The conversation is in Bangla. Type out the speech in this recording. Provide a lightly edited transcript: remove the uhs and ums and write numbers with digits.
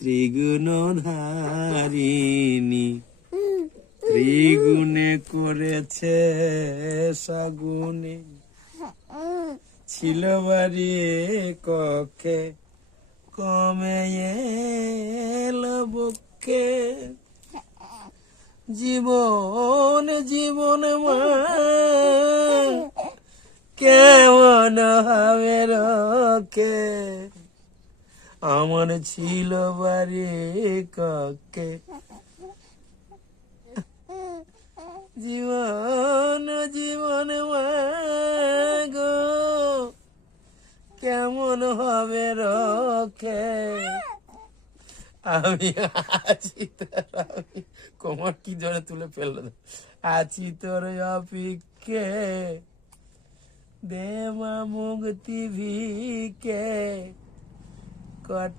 ত্রিগুণ ধারিণী, ত্রিগুণে করেছে সাগুনে, ছিল বাড়ি কক্ষে, কমে এলো বক্ষে। জীবন জীবন মা কেমন হবে রক্ষে, আমার ছিল বাড়ি কক্ষে। জীবন জীবন মা গো কেমন হবে রক্ষে, আমি আছি তোর, আমি কোমর কি জোরে তুলে ফেললো, আছি তোর অপেক্ষে, দে মা মুক্তি ভিকে।